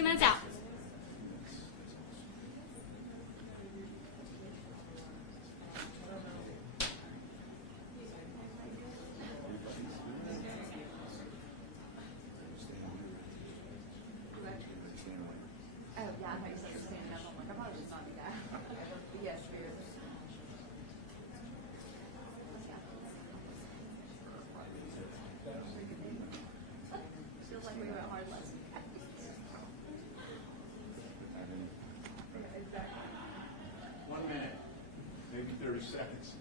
2 minutes out. Oh, yeah, I thought you said you're standing up. I'm like, I probably should not do that. Yes, we are. Feels like we went hard last week. Exactly. 1 minute, maybe 30 seconds.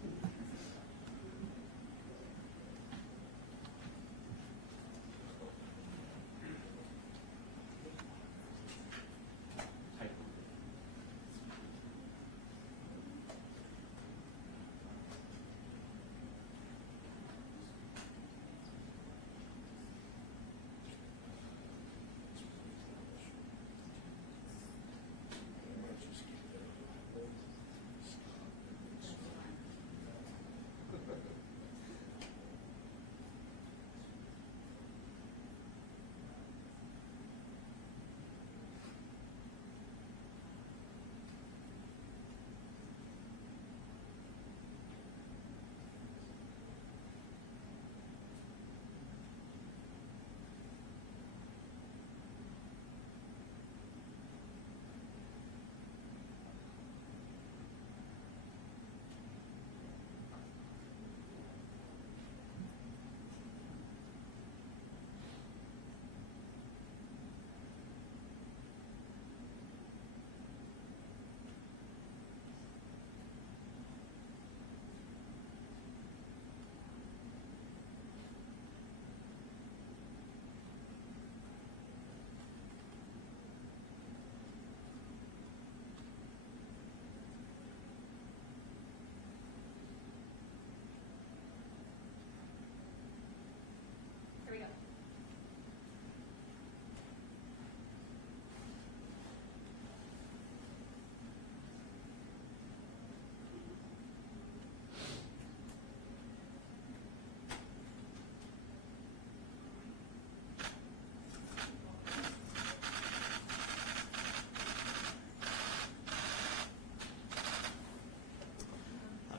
Here we go.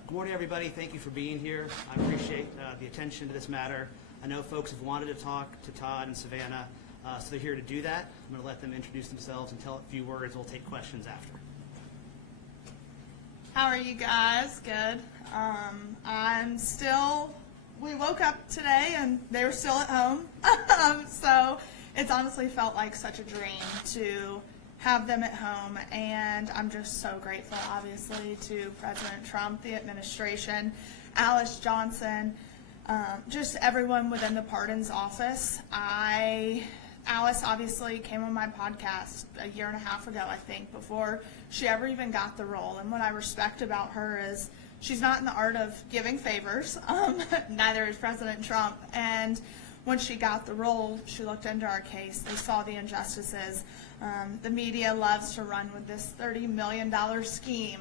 Good morning, everybody. Thank you for being here. I appreciate the attention to this matter. I know folks have wanted to talk to Todd and Savannah, so they're here to do that. I'm going to let them introduce themselves and tell a few words. We'll take questions after. How are you guys? Good. We woke up today and they were still at home. So it's honestly felt like such a dream to have them at home, and I'm just so grateful, obviously, to President Trump, the administration, Alice Johnson, just everyone within the pardons office. Alice obviously came on my podcast a year and a half ago, I think, before she ever even got the role. And what I respect about her is she's not in the art of giving favors. Neither is President Trump. And when she got the role, she looked into our case. They saw the injustices. The media loves to run with this $30 million scheme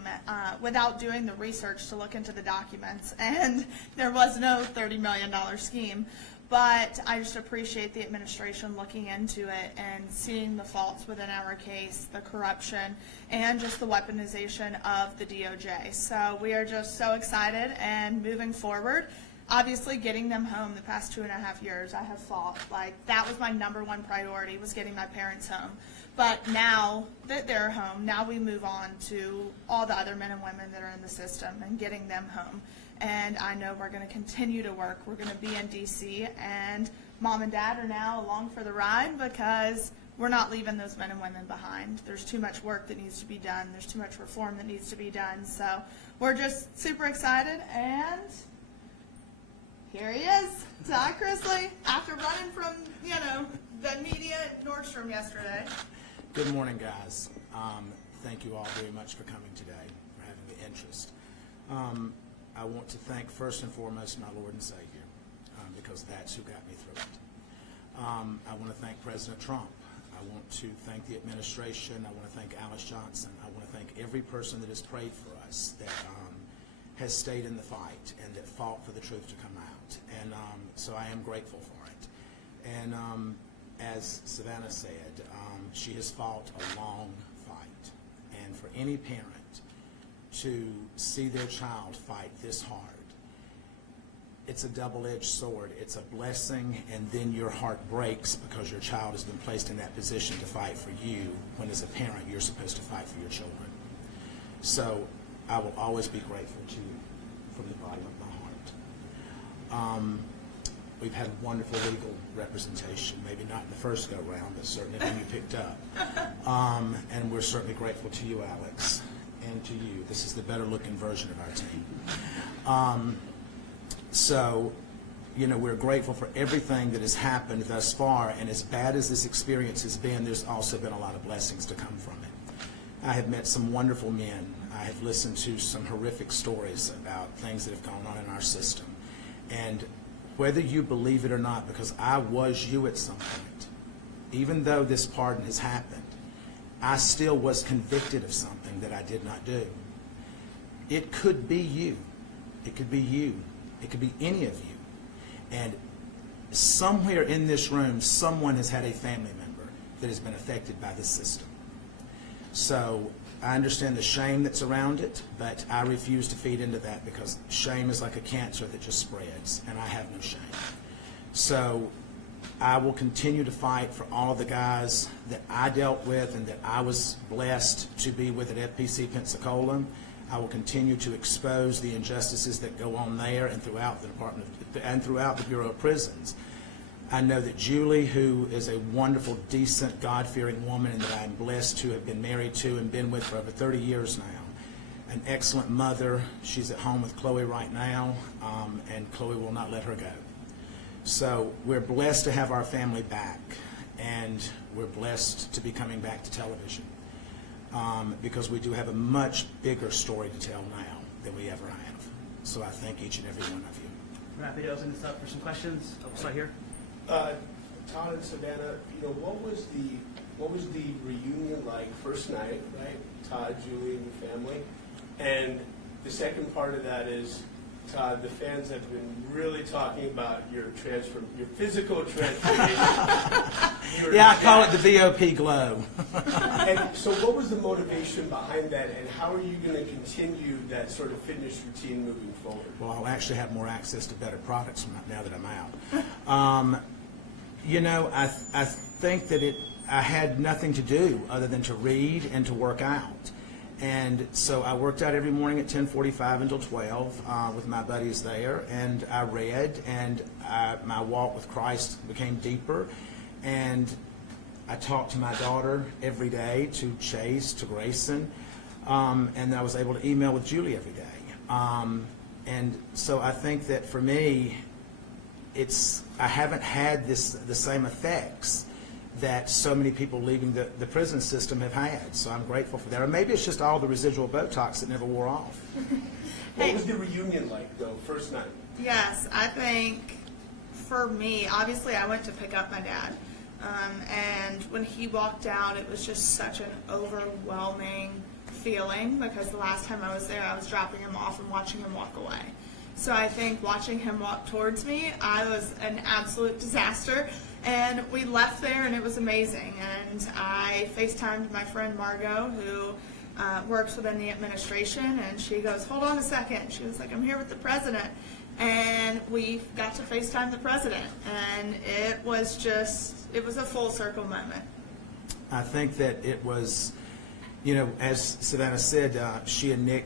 without doing the research to look into the documents. And there was no $30 million scheme. But I just appreciate the administration looking into it and seeing the faults within our case, the corruption, and just the weaponization of the DOJ. So we are just so excited and moving forward. Obviously, getting them home the past 2.5 years, I have fought. Like, that was my #1 priority, was getting my parents home. But now that they're home, now we move on to all the other men and women that are in the system and getting them home. And I know we're going to continue to work. We're going to be in D.C., and Mom and Dad are now along for the ride because we're not leaving those men and women behind. There's too much work that needs to be done. There's too much reform that needs to be done. So we're just super excited, and here he is, Todd Chrisley, after running from, the media at Nordstrom yesterday. Good morning, guys. Thank you all very much for coming today, for having the interest. I want to thank first and foremost my Lord and Savior, because that's who got me through it. I want to thank President Trump. I want to thank the administration. I want to thank Alice Johnson. I want to thank every person that has prayed for us, that has stayed in the fight and that fought for the truth to come out. And so I am grateful for it. And as Savannah said, She has fought a long fight. And for any parent to see their child fight this hard, it's a double-edged sword. It's a blessing, and then your heart breaks because your child has been placed in that position to fight for you, when as a parent you're supposed to fight for your children. So I will always be grateful to you from the bottom of my heart. We've had wonderful legal representation, maybe not in the first go-round, but certainly when you picked up. And we're certainly grateful to you, Alex, and to you. This is the better-looking version of our team. So, you know, we're grateful for everything that has happened thus far, and as bad as this experience has been, there's also been a lot of blessings to come from it. I have met some wonderful men. I have listened to some horrific stories about things that have gone on in our system. And whether you believe it or not, because I was you at some point, even though this pardon has happened, I still was convicted of something that I did not do. It could be you. It could be you. It could be any of you. And somewhere in this room, someone has had a family member that has been affected by this system. So I understand the shame that's around it, but I refuse to feed into that, because shame is like a cancer that just spreads, and I have no shame. So I will continue to fight for all of the guys that I dealt with and that I was blessed to be with at FPC Pensacola. I will continue to expose the injustices that go on there and throughout the Department of, and throughout the Bureau of Prisons. I know that Julie, who is a wonderful, decent, God-fearing woman, and that I'm blessed to have been married to and been with for over 30 years now, an excellent mother. She's at home with Chloe right now, and Chloe will not let her go. So we're blessed to have our family back, and we're blessed to be coming back to television, because we do have a much bigger story to tell now than we ever have. So I thank each and every one of you. We're happy to open this up for some questions. Oh, start here. Todd and Savannah, you know, what was the reunion like first night, right? Todd, Julie, and your family. And the second part of that is, Todd, the fans have been really talking about your physical transformation. Yeah, I call it the VOP glow. And so what was the motivation behind that, and how are you going to continue that sort of fitness routine moving forward? Well, I'll actually have more access to better products now that I'm out. You know, I think that I had nothing to do other than to read and to work out. And so I worked out every morning at 10:45 until 12 with my buddies there, and I read, and my walk with Christ became deeper. And I talked to my daughter every day, to Chase, to Grayson, and I was able to email with Julie every day. And so I think that for me, I haven't had the same effects that so many people leaving the prison system have had. So I'm grateful for that. Or maybe it's just all the residual Botox that never wore off. What was the reunion like, though, first night? Yes, I think for me, obviously I went to pick up my dad. And when he walked out, it was just such an overwhelming feeling, because the last time I was there, I was dropping him off and watching him walk away. So I think watching him walk towards me, I was an absolute disaster. And we left there, and it was amazing. And I FaceTimed my friend Margot, who works within the administration, and she goes, "Hold on a second." She was like, "I'm here with the president." And we got to FaceTime the president, and it was a full circle moment. I think that it was, you know, as Savannah said, she and Nick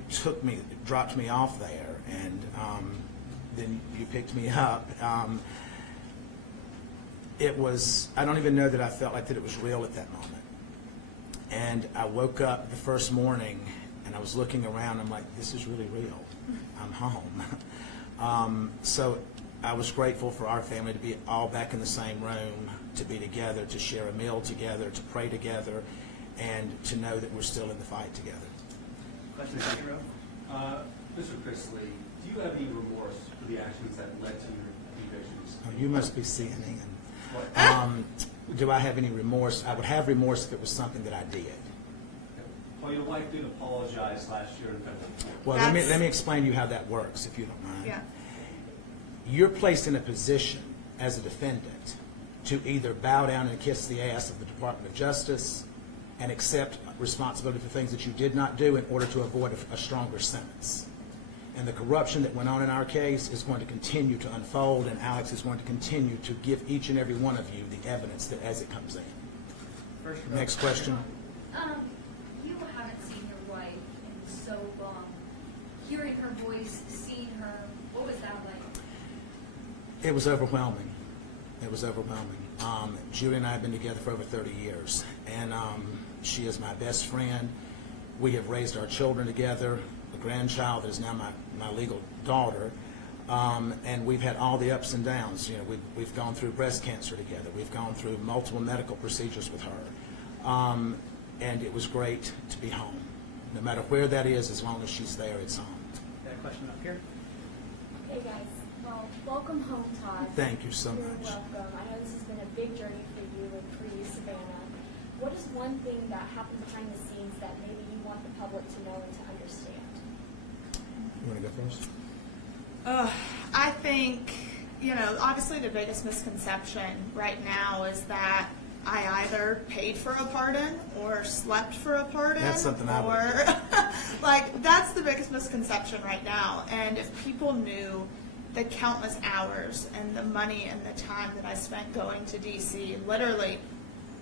dropped me off there, and then you picked me up. It was, I don't even know that I felt like that it was real at that moment. And I woke up the first morning, and I was looking around, I'm like, this is really real. I'm home. So I was grateful for our family to be all back in the same room, to be together, to share a meal together, to pray together, and to know that we're still in the fight together. Question in the second row. Mr. Chrisley, do you have any remorse for the actions that led to your convictions? Oh, you must be CNN. What? Do I have any remorse? I would have remorse if it was something that I did. Well, your wife did apologize last year in federal court. Well, let me explain to you how that works, if you don't mind. Yeah. You're placed in a position as a defendant to either bow down and kiss the ass of the Department of Justice and accept responsibility for things that you did not do in order to avoid a stronger sentence. And the corruption that went on in our case is going to continue to unfold, and Alex is going to continue to give each and every one of you the evidence that as it comes in. Next question. You haven't seen your wife in so long. Hearing her voice, seeing her, what was that like? It was overwhelming. It was overwhelming. Julie and I have been together for over 30 years, and she is my best friend. We have raised our children together. The grandchild that is now my legal daughter, and we've had all the ups and downs. You know, we've gone through breast cancer together. We've gone through multiple medical procedures with her, and it was great to be home. No matter where that is, as long as she's there, it's home. Got a question up here? Hey guys, well, welcome home, Todd. Thank you so You're much. welcome. I know this has been a big journey for you and for you, Savannah. What is one thing that happened behind the scenes that maybe you want the public to know and to understand? You want to go first? I think, obviously the biggest misconception right now is that I either paid for a pardon or slept for a pardon. That's something I would or that's the biggest misconception right now. And if people knew the countless hours and the money and the time that I spent going to DC, literally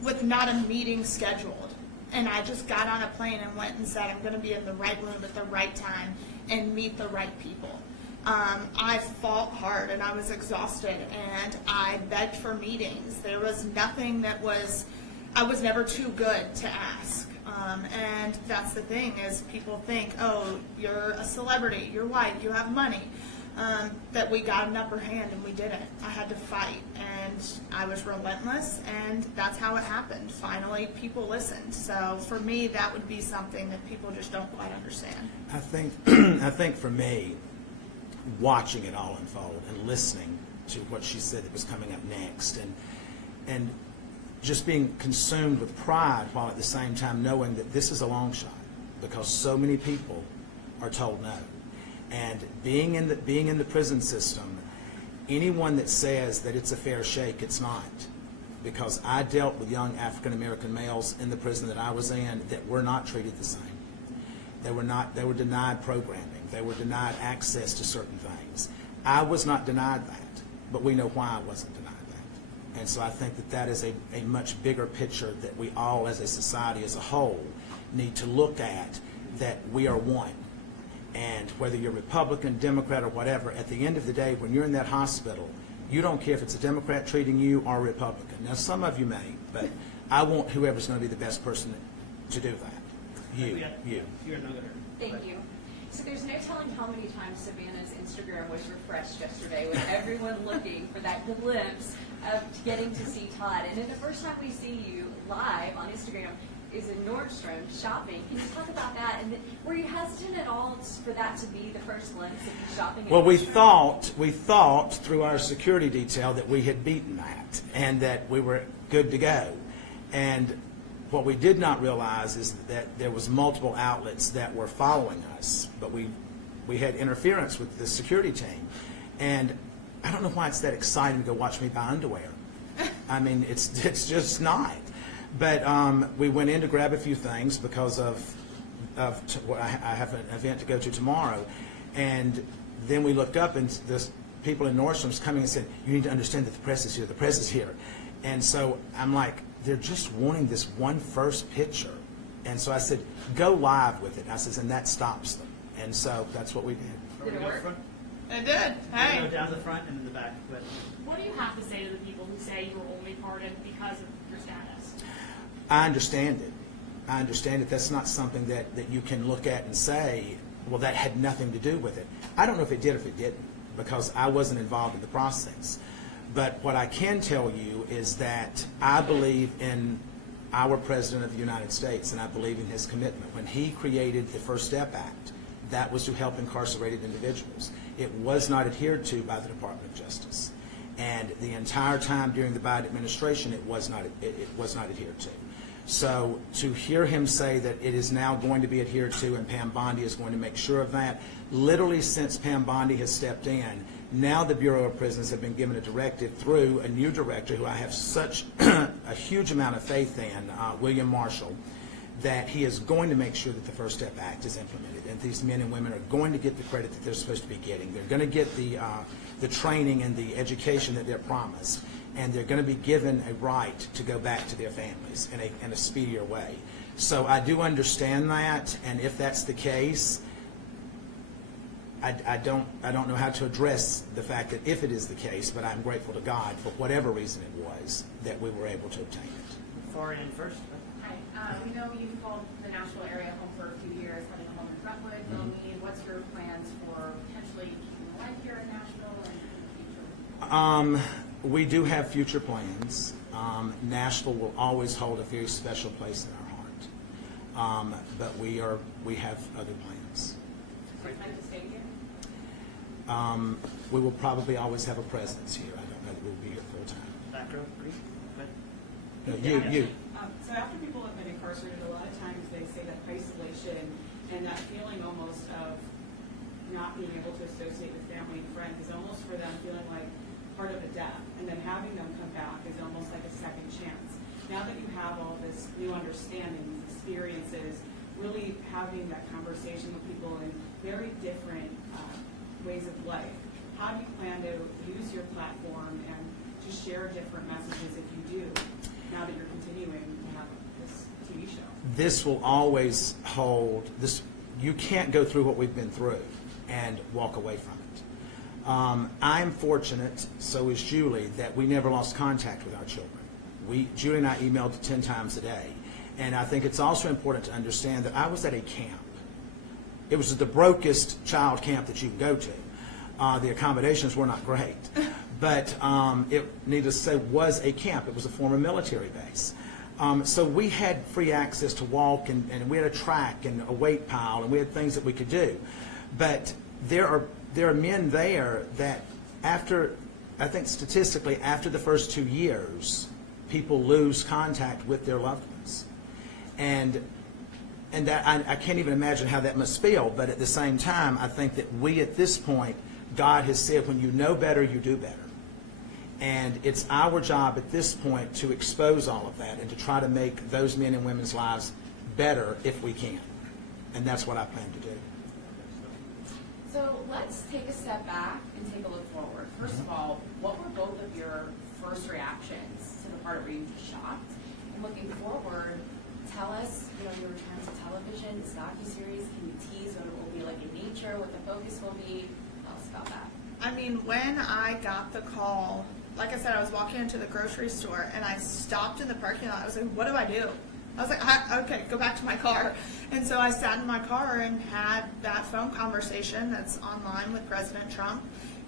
with not a meeting scheduled, and I just got on a plane and went and said, I'm going to be in the right room at the right time and meet the right people. I fought hard and I was exhausted and I begged for meetings. There was nothing I was never too good to ask. And that's the thing is people think, oh, you're a celebrity, you're white, you have money. That we got an upper hand and we didn't. I had to fight and I was relentless and that's how it happened. Finally, people listened. So for me, that would be something that people just don't quite understand. I think for me, watching it all unfold and listening to what she said that was coming up next, and just being consumed with pride while at the same time knowing that this is a long shot because so many people are told no. And being in the prison system, anyone that says that it's a fair shake, it's not. Because I dealt with young African American males in the prison that I was in that were not treated the same. They were denied programming. They were denied access to certain things. I was not denied that, but we know why I wasn't denied that. And so I think that is a much bigger picture that we all as a society as a whole need to look at, that we are one. And whether you're Republican, Democrat, or whatever, at the end of the day, when you're in that hospital, you don't care if it's a Democrat treating you or a Republican. Now, some of you may, but I want whoever's going to be the best person to do that. You. You're another. Thank you. So there's no telling how many times Savannah's Instagram was refreshed yesterday with everyone looking for that glimpse of getting to see Todd. And then the first time we see you live on Instagram is in Nordstrom shopping. Can you talk about that? And then, were you hesitant at all for that to be the first glimpse of you shopping at Well, we Nordstrom? thought through our security detail that we had beaten that and that we were good to go. And what we did not realize is that there was multiple outlets that were following us, but we had interference with the security team. And I don't know why it's that exciting to go watch me buy underwear. I mean, it's just not. But we went in to grab a few things because I have an event to go to tomorrow. And then we looked up and the people in Nordstrom's coming and said, you need to understand that the press is here, the press is here. And so I'm like, they're just wanting this one first picture. And so I said, go live with it. I said, and that stops them. And so that's what we did. Did it work? It did. Hey. Go down to the front and in the back. But What do you have to say to the people who say you were only pardoned because of your status? I understand it. I understand it. That's not something that you can look at and say, well, that had nothing to do with it. I don't know if it did or if it didn't, because I wasn't involved in the process. But what I can tell you is that I believe in our President of the United States, and I believe in his commitment. When he created the First Step Act, that was to help incarcerated individuals. It was not adhered to by the Department of Justice. And the entire time during the Biden administration, it was not adhered to. So to hear him say that it is now going to be adhered to and Pam Bondi is going to make sure of that, literally since Pam Bondi has stepped in, now the Bureau of Prisons have been given a directive through a new director who I have such a huge amount of faith in, William Marshall, that he is going to make sure that the First Step Act is implemented, and these men and women are going to get the credit that they're supposed to be getting. They're going to get the training and the education that they're promised, and they're going to be given a right to go back to their families in a speedier way. So I do understand that, and if that's the case, I don't know how to address the fact that if it is the case, but I'm grateful to God for whatever reason it was that we were able to obtain it. Far in first. Hi, we know you've called the Nashville area home for a few years, having a home in Brentwood, Wilmington. What's your plans for potentially keeping a life here in Nashville and in the future? We do have future plans. Nashville will always hold a very special place in our heart. But we have other plans. Plan to stay here? We will probably always have a presence here. I don't know that we'll be here full time. Back row, please. No, you. So after people have been incarcerated, a lot of times they say that isolation and that feeling almost of not being able to associate with family and friends is almost for them feeling like part of a death. And then having them come back is almost like a second chance. Now that you have all this new understanding, these experiences, really having that conversation with people in very different ways of life, how do you plan to use your platform and to share different messages if you do, now that you're continuing to have this TV show? This will always hold this. You can't go through what we've been through and walk away from it. I'm fortunate, so is Julie, that we never lost contact with our children. Julie and I emailed 10 times a day. And I think it's also important to understand that I was at a camp. It was the brokest child camp that you can go to. The accommodations were not great. But it, needless to say, was a camp. It was a former military base. So we had free access to walk, and we had a track and a weight pile, and we had things that we could do. But there are men there that after, I think statistically, after the first 2 years, people lose contact with their loved ones. And that I can't even imagine how that must feel, but at the same time, I think that we at this point, God has said, when you know better, you do better. And it's our job at this point to expose all of that and to try to make those men and women's lives better if we can. And that's what I plan to do. So let's take a step back and take a look forward. First of all, what were both of your first reactions to the part where you were shocked? And looking forward, tell us, your return to television, this docuseries, can you tease what it will be like in nature, what the focus will be? Tell us about that. I mean, when I got the call, like I said, I was walking into the grocery store and I stopped in the parking lot. I was like, what do I do? I was like, okay, go back to my car. And so I sat in my car and had that phone conversation that's online with President Trump.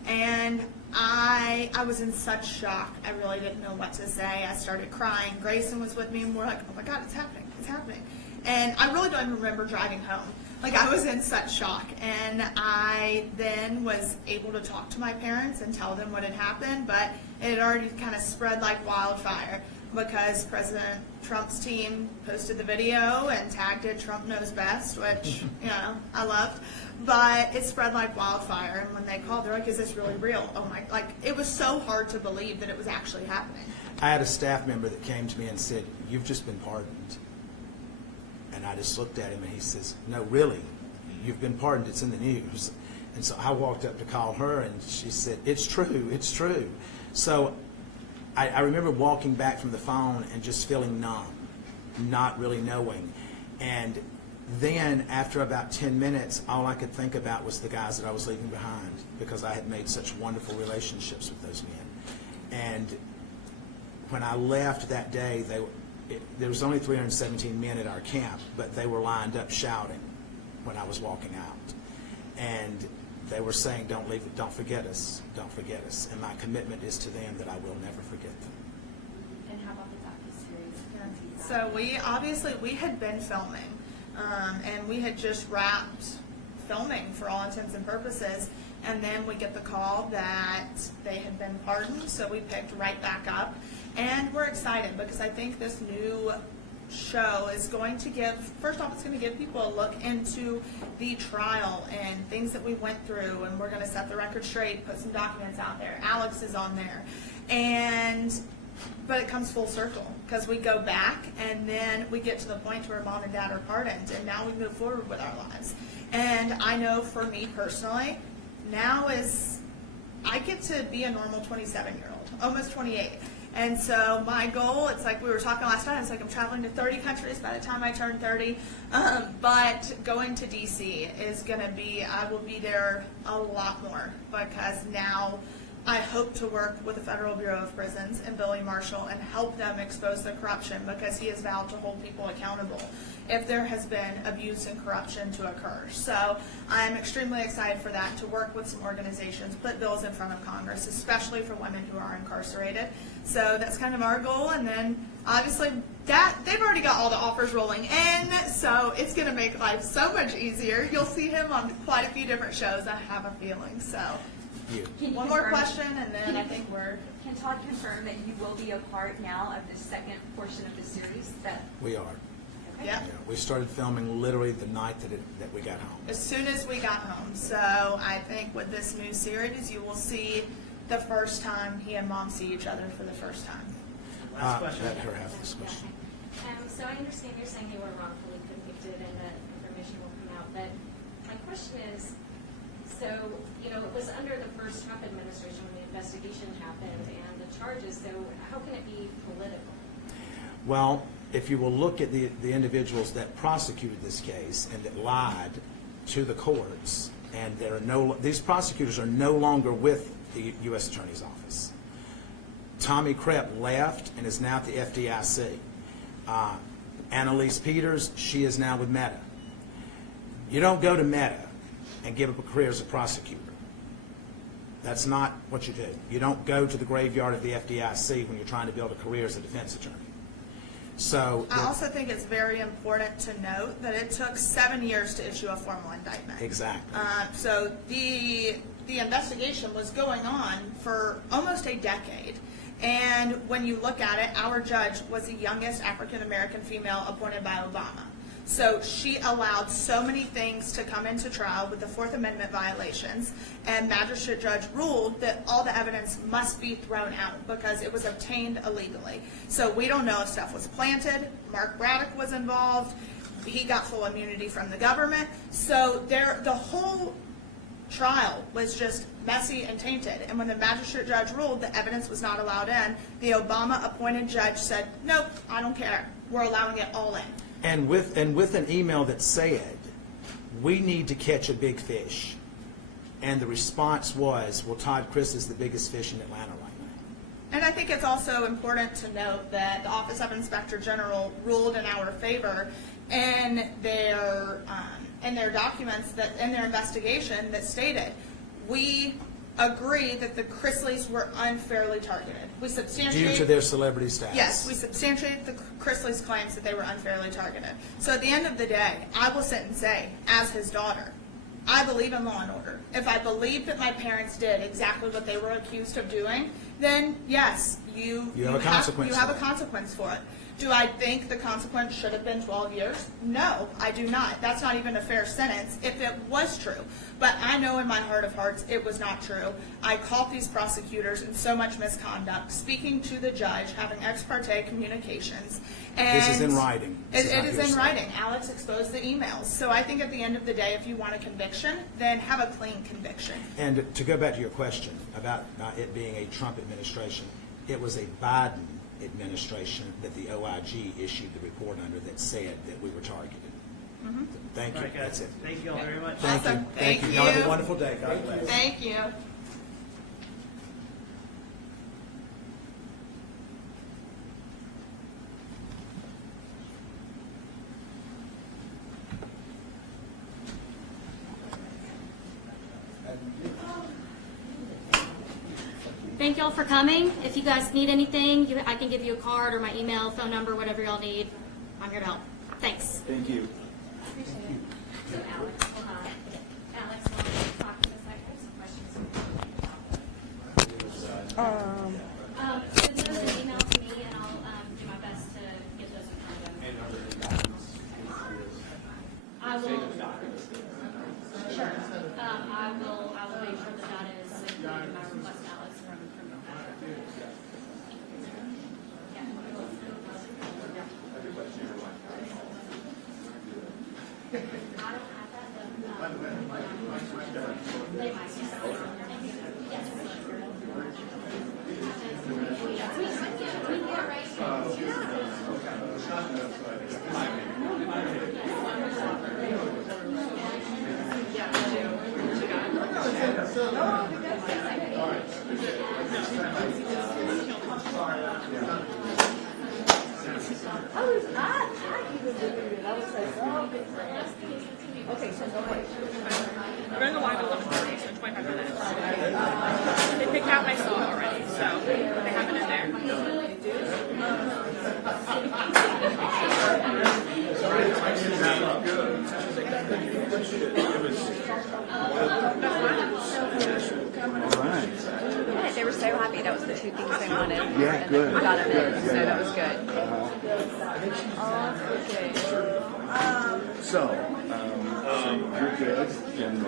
And I was in such shock. I really didn't know what to say. I started crying. Grayson was with me and we're like, oh my God, it's happening. It's happening. And I really don't even remember driving home. Like, I was in such shock. And I then was able to talk to my parents and tell them what had happened, but it had already kind of spread like wildfire because President Trump's team posted the video and tagged it Trump Knows Best, which, I loved. But it spread like wildfire. And when they called, they're like, is this really real? Oh my, like, it was so hard to believe that it was actually happening. I had a staff member that came to me and said, you've just been pardoned. And I just looked at him and he says, no, really, you've been pardoned, it's in the news. And so I walked up to call her and she said, it's true, it's true. So I remember walking back from the phone and just feeling numb, not really knowing. And then after about 10 minutes, all I could think about was the guys that I was leaving behind because I had made such wonderful relationships with those men. And when I left that day, there was only 317 men at our camp, but they were lined up shouting when I was walking out. And they were saying, don't leave, don't forget us, don't forget us. And my commitment is to them that I will never forget them. And how about the docuseries? So we had been filming, and we had just wrapped filming for all intents and purposes. And then we get the call that they had been pardoned, so we picked right back up. And we're excited because I think this new show is going to give, first off, it's going to give people a look into the trial and things that we went through, and we're going to set the record straight, put some documents out there. Alex is on there. But it comes full circle because we go back and then we get to the point where mom and dad are pardoned, and now we move forward with our lives. And I know for me personally, now I get to be a normal 27-year-old, almost 28. And so my goal, it's like we were talking last night, it's like I'm traveling to 30 countries by the time I turn 30. But going to DC is going to be, I will be there a lot more because now I hope to work with the Federal Bureau of Prisons and Billy Marshall and help them expose the corruption because he has vowed to hold people accountable if there has been abuse and corruption to occur. So I'm extremely excited for that, to work with some organizations, put bills in front of Congress, especially for women who are incarcerated. So that's kind of our goal. And then obviously they've already got all the offers rolling in, so it's going to make life so much easier. You'll see him on quite a few different shows, I have a feeling. So one more question, and then I think we're... Can Todd confirm that you will be a part now of the second portion of the series? We are. Okay. Yeah. We started filming literally the night that we got home. As soon as we got home. So I think with this new series, you will see the first time he and mom see each other for the first time. Last question. Let her have this question. So I understand you're saying they were wrongfully convicted and that information will come out, but my question is, so, it was under the first Trump administration when the investigation happened and the charges, so how can it be political? Well, if you will look at the individuals that prosecuted this case and that lied to the courts, and these prosecutors are no longer with the U.S. Attorney's Office. Tommy Krepp left and is now at the FDIC. Annalise Peters, she is now with Meta. You don't go to Meta and give up a career as a prosecutor. That's not what you do. You don't go to the graveyard of the FDIC when you're trying to build a career as a defense attorney. So I also think it's very important to note that it took 7 years to issue a formal indictment. Exactly. So the investigation was going on for almost a decade. And when you look at it, our judge was the youngest African-American female appointed by Obama. So she allowed so many things to come into trial with the Fourth Amendment violations, and magistrate judge ruled that all the evidence must be thrown out because it was obtained illegally. So we don't know if stuff was planted. Mark Braddock was involved. He got full immunity from the government. So the whole trial was just messy and tainted. And when the magistrate judge ruled the evidence was not allowed in, the Obama-appointed judge said, nope, I don't care. We're allowing it all in. And with an email that said, we need to catch a big fish. And the response was, well, Todd Chrisley is the biggest fish in Atlanta right now. And I think it's also important to note that the Office of Inspector General ruled in our favor in their documents, that in their investigation, that stated, we agree that the Chrisleys were unfairly targeted. We substantiate Due to their celebrity status. Yes, we substantiate the Chrisley's claims that they were unfairly targeted. So at the end of the day, I will sit and say, as his daughter, I believe in law and order. If I believe that my parents did exactly what they were accused of doing, then yes, you have a consequence for it. Do I think the consequence should have been 12 years? No, I do not. That's not even a fair sentence if it was true. But I know in my heart of hearts it was not true. I caught these prosecutors in so much misconduct, speaking to the judge, having ex parte communications. And this is in writing. It is in writing. Alex exposed the emails. So I think at the end of the day, if you want a conviction, then have a clean conviction. And to go back to your question about it being a Trump administration, it was a Biden administration that the OIG issued the report under that said that we were targeted. Mm-hmm. Thank you. All right, guys. That's it. Thank you all very much. Thank Awesome. you. Thank you. Y'all have a wonderful day. God bless. Thank you. Thank y'all for coming. If you guys need anything, I can give you a card or my email, phone number, whatever y'all need. I'm here to help. Thanks. Thank you. Appreciate it. So Alex, hold on. Alex, want to talk to us? I have some questions. Send those an email to me and I'll do my best to get those in front of them. I will make sure that that is included in my request ballots from We're going to wind a little early, so 25 minutes. They picked out my song already, so they have it in there. Yeah, they were so happy. That was the two things they wanted. Yeah, and good. We got them in, so that was good. So you're good, then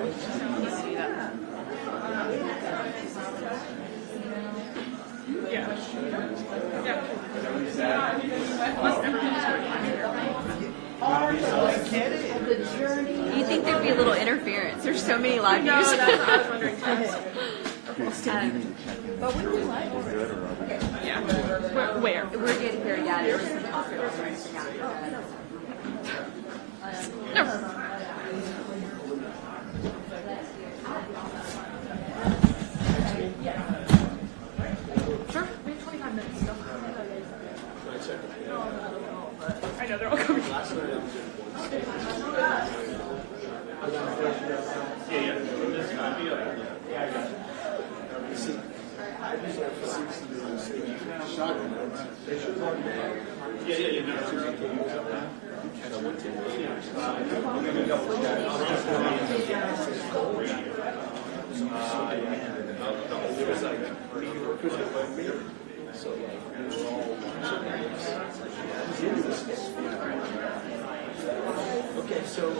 Yeah. You think there'd be a little interference? There's so many live No, views. that's what I was wondering too. But we were live. Yeah. Where? We're getting here, yeah. There's some coffee. No. Sure. We have 25 minutes still. I know they're all coming. Okay, so